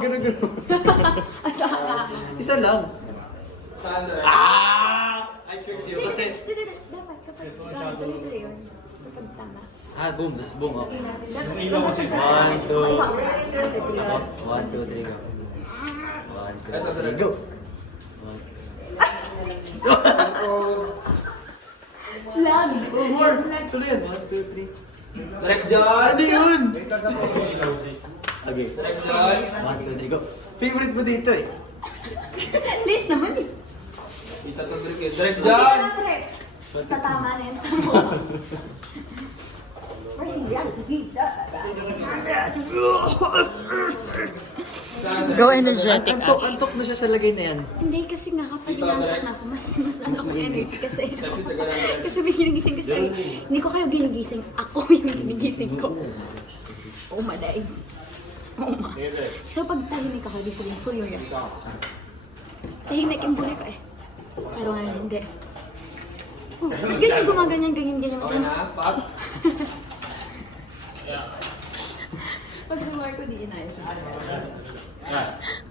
Ganun. Ang saka. Isa lang. Sandra. I tricked you kasi... Dapat kapag ganito yun. Kapag tama. Boom. Tapos boom. Oh. Ilaw kasi. 1, 2. Ako. 1, 2, 3, go. 1, 2, 3, go. Lag. More. Tuloy yan. 1, 2, 3. Direct John. Ano yun? Okay. Direct John. 1, 2, 3, go. Favorite mo dito eh. Late naman eh. Kita to Direct. Direct Hindi John. na pre. Tatama na yan sa mo. Where's the reality? Go energetic. Antok na siya sa lagay na yan. Hindi kasi nga kapag inantok na ako, mas ano ko energy kasi. Kasi may ginigising ko siya. Hindi ko kayo ginigising. Ako yung ginigising ko. Oh my days. Oh my. So pag tahimik ako, di sabihin full yung rest. Tahimik yung buhay ko eh. Pero ngayon hindi. Oh, ganyan gumaganyan, ganyan. Okay na, Pop. Pag lumar ko, di inayos.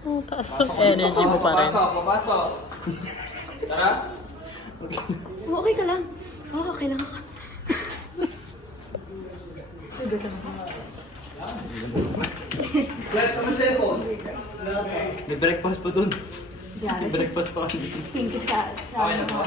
Oh, taas ang energy mo pa rin. Papasok. Tara. Oh, okay ka lang. Oh, okay lang ako. Sugot lang ako. Direct ka mo cellphone. May breakfast pa dun. Grabe. May breakfast pa. Thank you sa Okay na po.